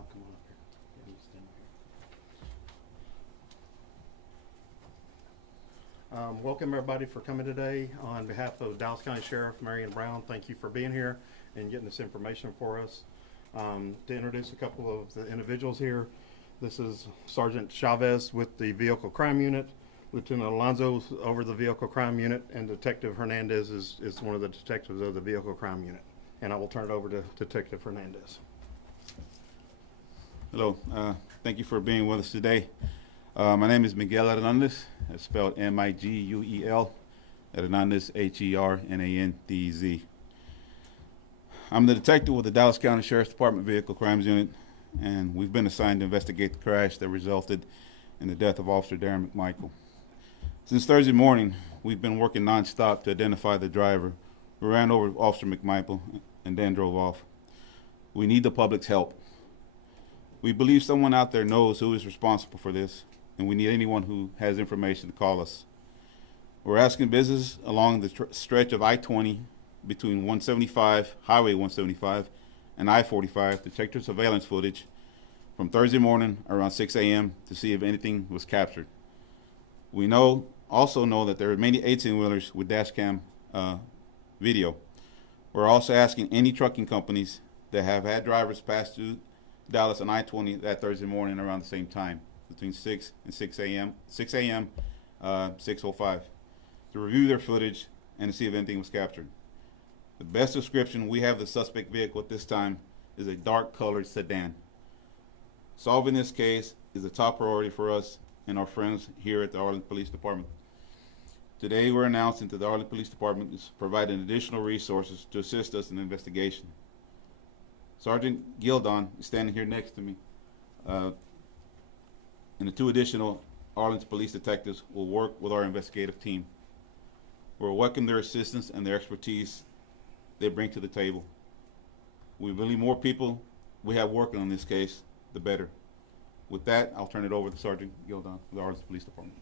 I'll come on up here. Yeah, you stand here. Welcome everybody for coming today. On behalf of Dallas County Sheriff Marion Brown, thank you for being here and getting this information for us. To introduce a couple of the individuals here, this is Sergeant Chavez with the Vehicle Crime Unit, Lieutenant Alonzo over the Vehicle Crime Unit, and Detective Hernandez is one of the detectives of the Vehicle Crime Unit. And I will turn it over to Detective Hernandez. Hello, thank you for being with us today. My name is Miguel Hernandez. It's spelled M-I-G-U-E-L. Hernandez, H-E-R-N-A-N-D-E-Z. I'm the detective with the Dallas County Sheriff's Department Vehicle Crimes Unit, and we've been assigned to investigate the crash that resulted in the death of Officer Darrin McMichael. Since Thursday morning, we've been working nonstop to identify the driver who ran over Officer McMichael and then drove off. We need the public's help. We believe someone out there knows who is responsible for this, and we need anyone who has information to call us. We're asking businesses along the stretch of I-20 between 175, Highway 175, and I-45 to check their surveillance footage from Thursday morning around 6 a.m. to see if anything was captured. We also know that there are many 18-wheelers with dash cam video. We're also asking any trucking companies that have had drivers pass through Dallas on I-20 that Thursday morning around the same time, between 6 and 6 a.m., 6:05, to review their footage and to see if anything was captured. The best description we have of the suspect vehicle at this time is a dark-colored sedan. Solving this case is a top priority for us and our friends here at the Arlington Police Department. Today we're announcing that the Arlington Police Department is providing additional resources to assist us in the investigation. Sergeant Gildon is standing here next to me, and the two additional Arlington Police detectives will work with our investigative team. We'll welcome their assistance and their expertise they bring to the table. We believe more people we have working on this case, the better. With that, I'll turn it over to Sergeant Gildon of the Arlington Police Department.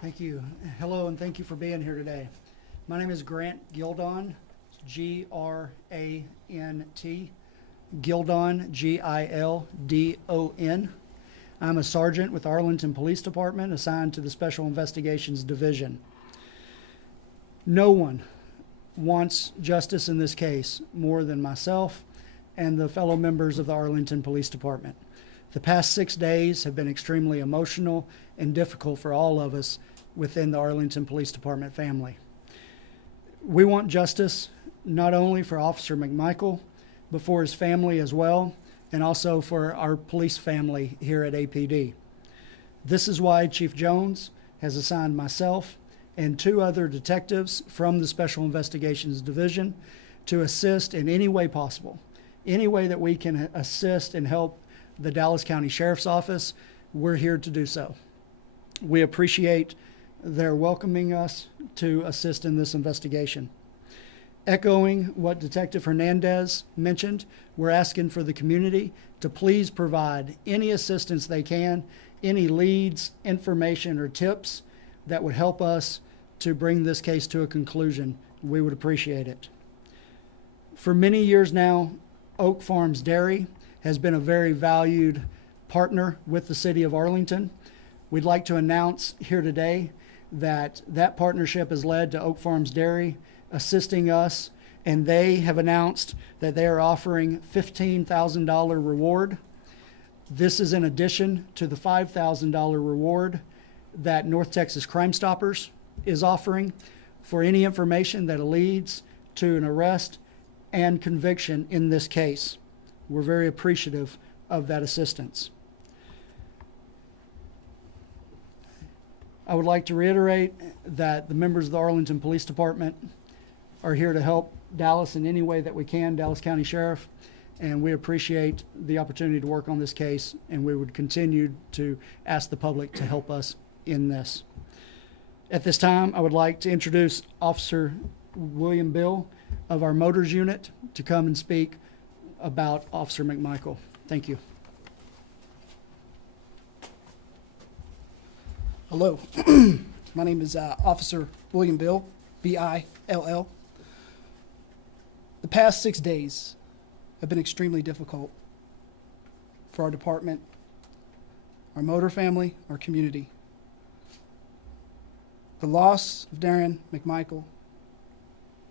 Thank you. Hello, and thank you for being here today. My name is Grant Gildon, G-R-A-N-T, Gildon, G-I-L-D-O-N. I'm a sergeant with Arlington Police Department assigned to the Special Investigations Division. No one wants justice in this case more than myself and the fellow members of the Arlington Police Department. The past 6 days have been extremely emotional and difficult for all of us within the Arlington Police Department family. We want justice not only for Officer McMichael, but for his family as well, and also for our police family here at APD. This is why Chief Jones has assigned myself and 2 other detectives from the Special Investigations Division to assist in any way possible. Any way that we can assist and help the Dallas County Sheriff's Office, we're here to do so. We appreciate their welcoming us to assist in this investigation. Echoing what Detective Hernandez mentioned, we're asking for the community to please provide any assistance they can, any leads, information, or tips that would help us to bring this case to a conclusion. We would appreciate it. For many years now, Oak Farms Dairy has been a very valued partner with the city of Arlington. We'd like to announce here today that that partnership has led to Oak Farms Dairy assisting us, and they have announced that they are offering $15,000 reward. This is in addition to the $5,000 reward that North Texas Crime Stoppers is offering for any information that leads to an arrest and conviction in this case. We're very appreciative of that assistance. I would like to reiterate that the members of the Arlington Police Department are here to help Dallas in any way that we can, Dallas County Sheriff, and we appreciate the opportunity to work on this case, and we would continue to ask the public to help us in this. At this time, I would like to introduce Officer William Bill of our Motors Unit to come and speak about Officer McMichael. Thank you. Hello, my name is Officer William Bill, B-I-L-L. The past 6 days have been extremely difficult for our department, our motor family, our community. The loss of Darrin McMichael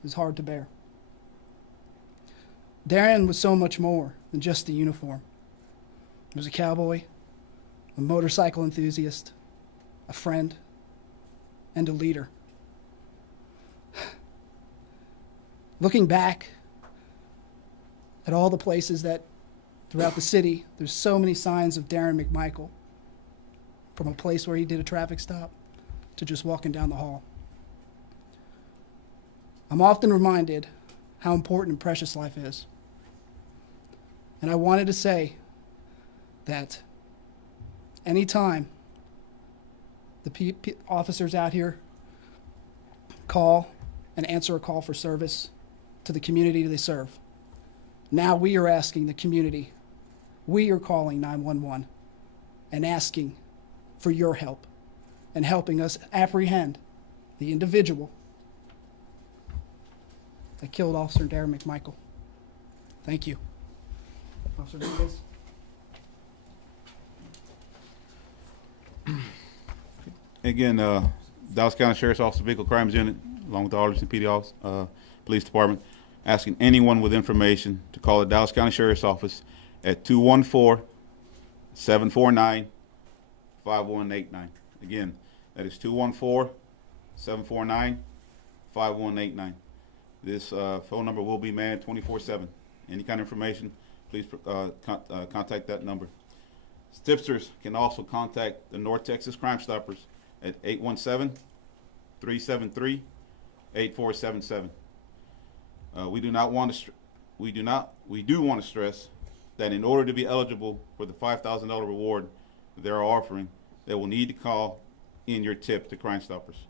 is hard to bear. Darrin was so much more than just the uniform. He was a cowboy, a motorcycle enthusiast, a friend, and a leader. Looking back at all the places that throughout the city, there's so many signs of Darrin McMichael, from a place where he did a traffic stop to just walking down the hall. I'm often reminded how important and precious life is. And I wanted to say that anytime the officers out here call and answer a call for service to the community they serve, now we are asking the community, we are calling 911 and asking for your help and helping us apprehend the individual that killed Officer Darrin McMichael. Thank you. Officer Rodriguez. Again, Dallas County Sheriff's Office Vehicle Crimes Unit, along with the Arlington Police Department, asking anyone with information to call the Dallas County Sheriff's Office at 214-749-5189. Again, that is 214-749-5189. This phone number will be manned 24/7. Any kind of information, please contact that number. Tipsters can also contact the North Texas Crime Stoppers at 817-373-8477. We do want to stress that in order to be eligible for the $5,000 reward they're offering, they will need to call in your tip to Crime Stoppers.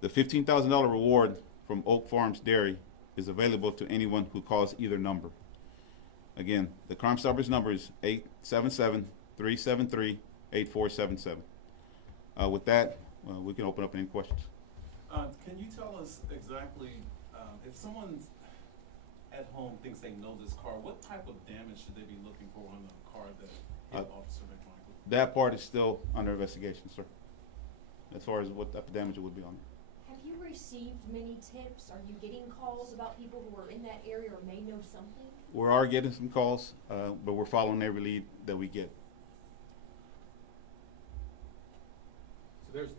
The $15,000 reward from Oak Farms Dairy is available to anyone who calls either number. Again, the Crime Stoppers number is 877-373-8477. With that, we can open up any questions. Can you tell us exactly, if someone's at home thinks they know this car, what type of damage should they be looking for on the car that hit Officer McMichael? That part is still under investigation, sir, as far as what type of damage it would be on it. Have you received many tips? Are you getting calls about people who are in that area or may know something? We are getting some calls, but we're following every lead that we get. So there was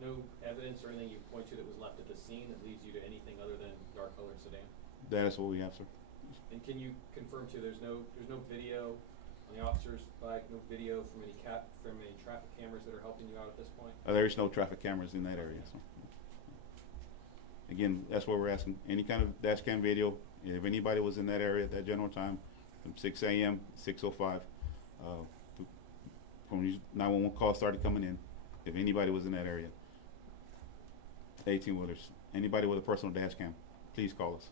no evidence or anything you point to that was left at the scene that leads you to anything other than dark-colored sedan? That is what we have, sir. And can you confirm too? There's no video on the officer's bike, no video from any traffic cameras that are helping you out at this point? There is no traffic cameras in that area. So. Again, that's what we're asking. Any kind of dash cam video. If anybody was in that area at that general time, from 6 a.m. 6:05, when 911 calls started coming in, if anybody was in that area, 18-wheelers, anybody with a personal dash cam, please call us.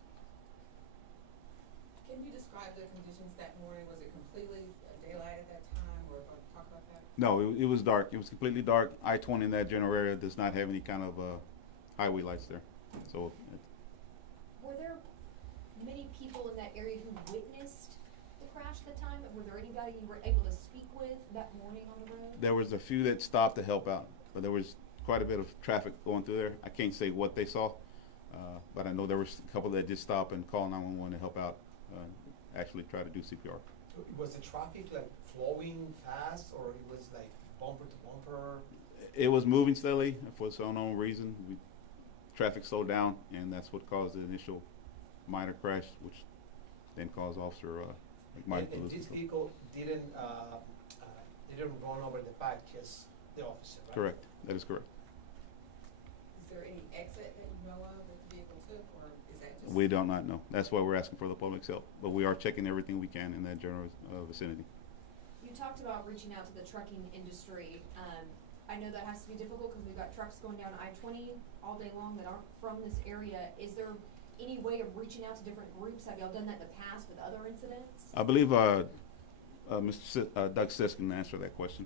Can you describe the conditions that morning? Was it completely daylight at that time, or talk about that? No, it was dark. It was completely dark. I-20 in that general area does not have any kind of highway lights there. So. Were there many people in that area who witnessed the crash at the time? Were there anybody you were able to speak with that morning on the road? There was a few that stopped to help out, but there was quite a bit of traffic going through there. I can't say what they saw, but I know there was a couple that did stop and call 911 to help out, actually try to do CPR. Was the traffic like flowing fast, or it was like bumper to bumper? It was moving steadily for some unknown reason. Traffic slowed down, and that's what caused the initial minor crash, which then caused Officer McMichael. And this vehicle didn't run over the back, just the officer, right? Correct. That is correct. Is there any exit that you know of that the vehicle took, or is that just? We do not know. That's why we're asking for the public's help. But we are checking everything we can in that general vicinity. You talked about reaching out to the trucking industry. I know that has to be difficult because we've got trucks going down I-20 all day long that aren't from this area. Is there any way of reaching out to different groups? Have y'all done that in the past with other incidents? I believe Mr. Doug Sisk can answer that question.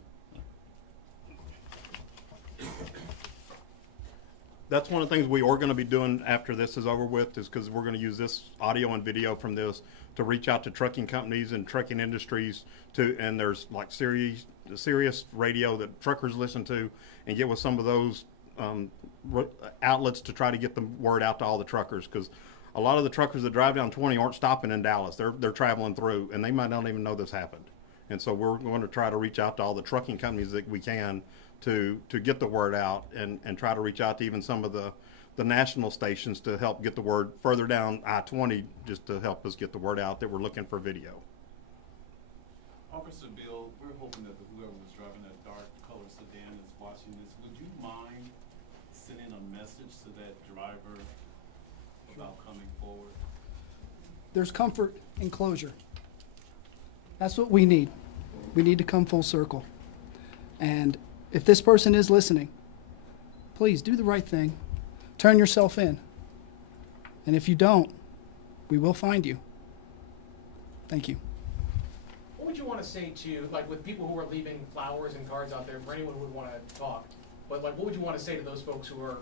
that's one of the things we are gonna be doing after this is over with, is because we're gonna use this audio and video from this to reach out to trucking companies and trucking industries and there's like serious radio that truckers listen to, and get with some of those outlets to try to get the word out to all the truckers, because a lot of the truckers that drive down 20 aren't stopping in Dallas. They're traveling through, and they might not even know this happened. And so we're going to try to reach out to all the trucking companies that we can to get the word out, and try to reach out to even some of the national stations to help get the word further down I-20, just to help us get the word out that we're looking for video. Officer Bill, we're hoping that whoever was driving that dark colored sedan is watching this. Would you mind sending a message to that driver about coming forward? There's comfort in closure. That's what we need. We need to come full circle. And if this person is listening, please do the right thing. Turn yourself in. And if you don't, we will find you. Thank you. What would you want to say to, like, with people who are leaving flowers and cards out there, for anyone who would want to talk, but, like, what would you want to say to those folks who are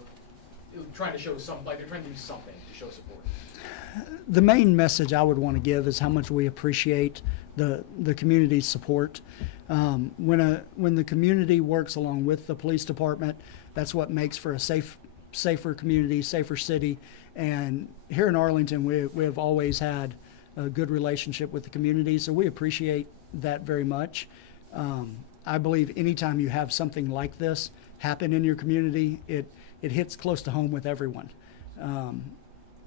trying to show like, they're trying to do something to show support? The main message I would want to give is how much we appreciate the community's support. When the community works along with the police department, that's what makes for a safer community, safer city. And here in Arlington, we have always had a good relationship with the community, so we appreciate that very much. I believe anytime you have something like this happen in your community, it hits close to home with everyone.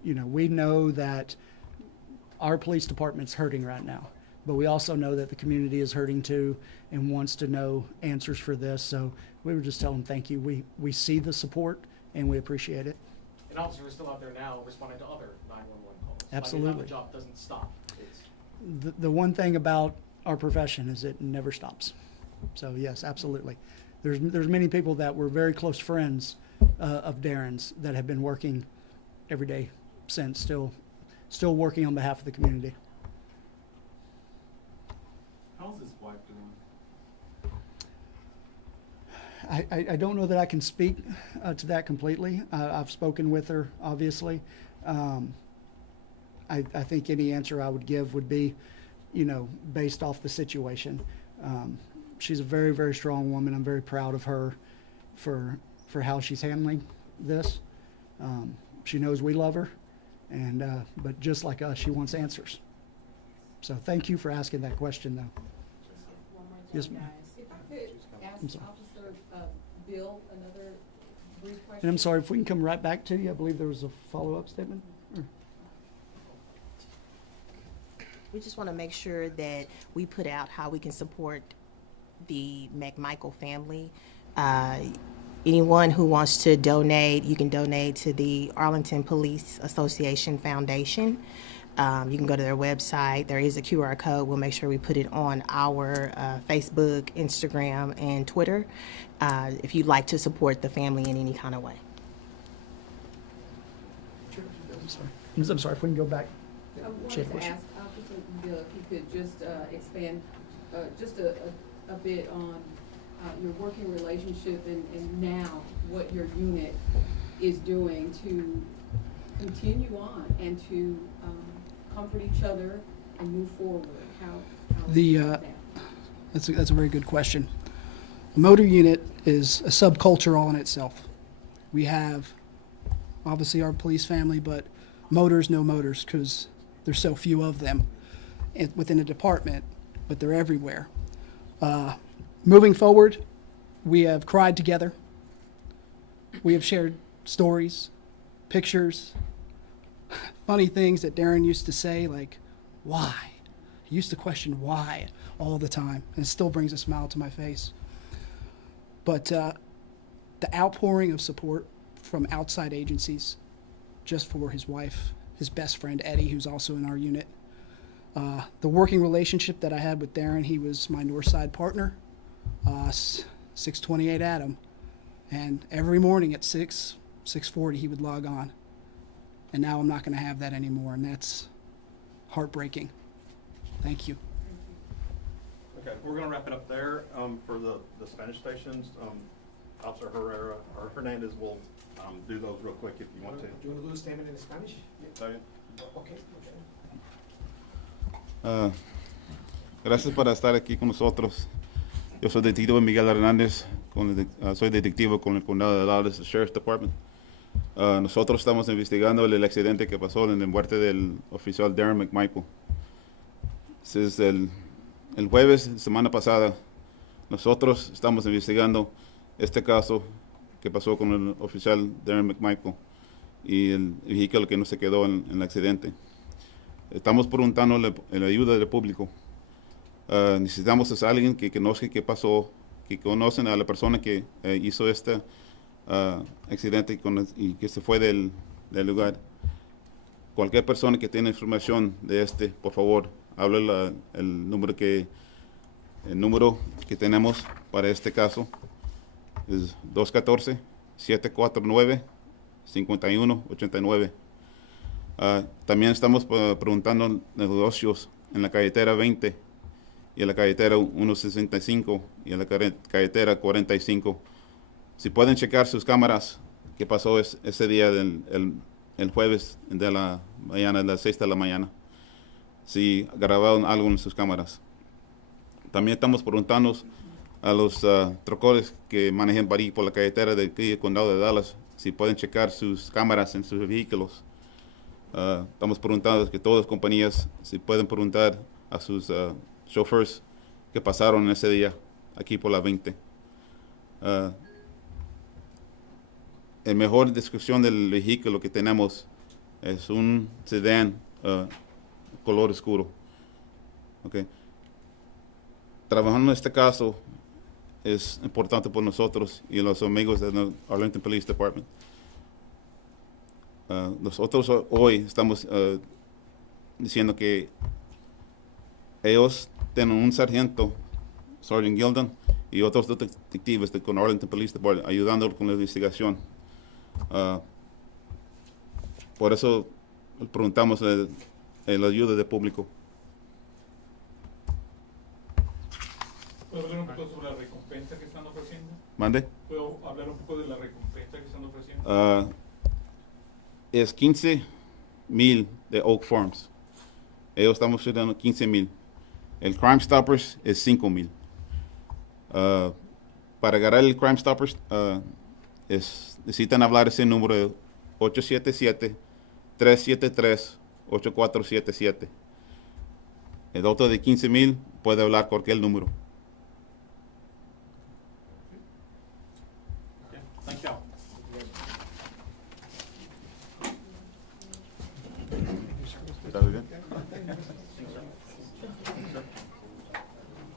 We know that our police department's hurting right now, but we also know that the community is hurting too and wants to know answers for this. So we were just telling them thank you. We see the support and we appreciate it. And officers are still out there now responding to other 911 calls. Absolutely. Like, the job doesn't stop. The one thing about our profession is it never stops. So yes, absolutely. There's many people that were very close friends of Darrin's that have been working every day since, still working on behalf of the community. How's his wife doing? I don't know that I can speak to that completely. I've spoken with her, obviously. I think any answer I would give would be, based off the situation. She's a very, very strong woman. I'm very proud of her for how she's handling this. She knows we love her, but just like us, she wants answers. So thank you for asking that question, though. One more Yes, thing, ma'am. guys. If I could I'm ask sorry. Officer Bill another brief question. And I'm sorry, if we can come right back to you, I believe there was a follow-up statement. We just want to make sure that we put out how we can support the McMichael family. Anyone who wants to donate, you can donate to the Arlington Police Association Foundation. You can go to their website. There is a QR code. We'll make sure we put it on our Facebook, Instagram, and Twitter if you'd like to support the family in any kind of way. I'm sorry, if we can go back. I wanted Check to question. ask Officer Bill if you could just expand just a bit on your working relationship and now what your unit is doing to continue on and to comfort each other and move forward. How That's a very good question. The motor unit is a subculture all in itself. We have obviously our police family, but motors know motors because there's so few of them within a department, but they're everywhere. Moving forward, we have cried together. We have shared stories, pictures, funny things that Darrin used to say, like, why? He used to question why all the time, and it still brings a smile to my face. But the outpouring of support from outside agencies just for his wife, his best friend Eddie, who's also in our unit. The working relationship that I had with Darrin, he was my Northside partner, 628 Adam. And every morning at 6:40, he would log on. And now I'm not going to have that anymore, and that's heartbreaking. Thank you. Okay, we're gonna wrap it up there, for the Spanish stations. Officer Herrera, or Hernandez will, do those real quick if you want to. Do you want to do the statement in Spanish? Sorry. Okay. Gracias por estar aquí con nosotros. Yo soy detective Miguel Hernández, soy detective con el condado de Dallas, el Sheriff's Department. Nosotros estamos investigando el accidente que pasó en la muerte del oficial Darrin McMichael. Es el jueves, semana pasada, nosotros estamos investigando este caso que pasó con el oficial Darrin McMichael y el vehículo que no se quedó en el accidente. Estamos preguntando la ayuda del público. Necesitamos a alguien que conozca qué pasó, que conocen a la persona que hizo este accidente y que se fue del lugar. Cualquier persona que tenga información de por favor, hable el número que tenemos para este caso. Es 214-749-5189. También estamos preguntando negocios en la carretera 20 y en la carretera 165 y en la carretera 45. Si pueden checar sus cámaras, que pasó ese día el jueves de la mañana, a las 6 de la mañana. Si grabaron algo en sus cámaras. También estamos preguntando a los trocores que manejan por la carretera del condado de Dallas, si pueden checar sus cámaras en sus vehículos. Estamos preguntando que todas las compañías, si pueden preguntar a sus chauffeurs que pasaron ese día aquí por la 20. La mejor descripción del vehículo que tenemos es un sedán color oscuro. Okay. Trabajando en este caso es importante por nosotros y los amigos del Arlington Police Department. Nosotros hoy estamos diciendo que ellos tienen un sargento, Sergeant Gilden, y otros detectives con Arlington Police Department ayudando con la investigación. Por eso preguntamos la ayuda del público. ¿Puedo hablar un poco sobre la recompensa que están ofreciendo? ¿Mande? ¿Puedo hablar un poco de la recompensa que están ofreciendo? Es 15,000 de Oak Farms. Ellos estamos dando 15,000. El Crime Stoppers es 5,000. Para agarrar el Crime Stoppers necesitan hablar ese número de 877-373-8477. El otro de 15,000 puede hablar cualquier número. Thank you. ¿Está bien?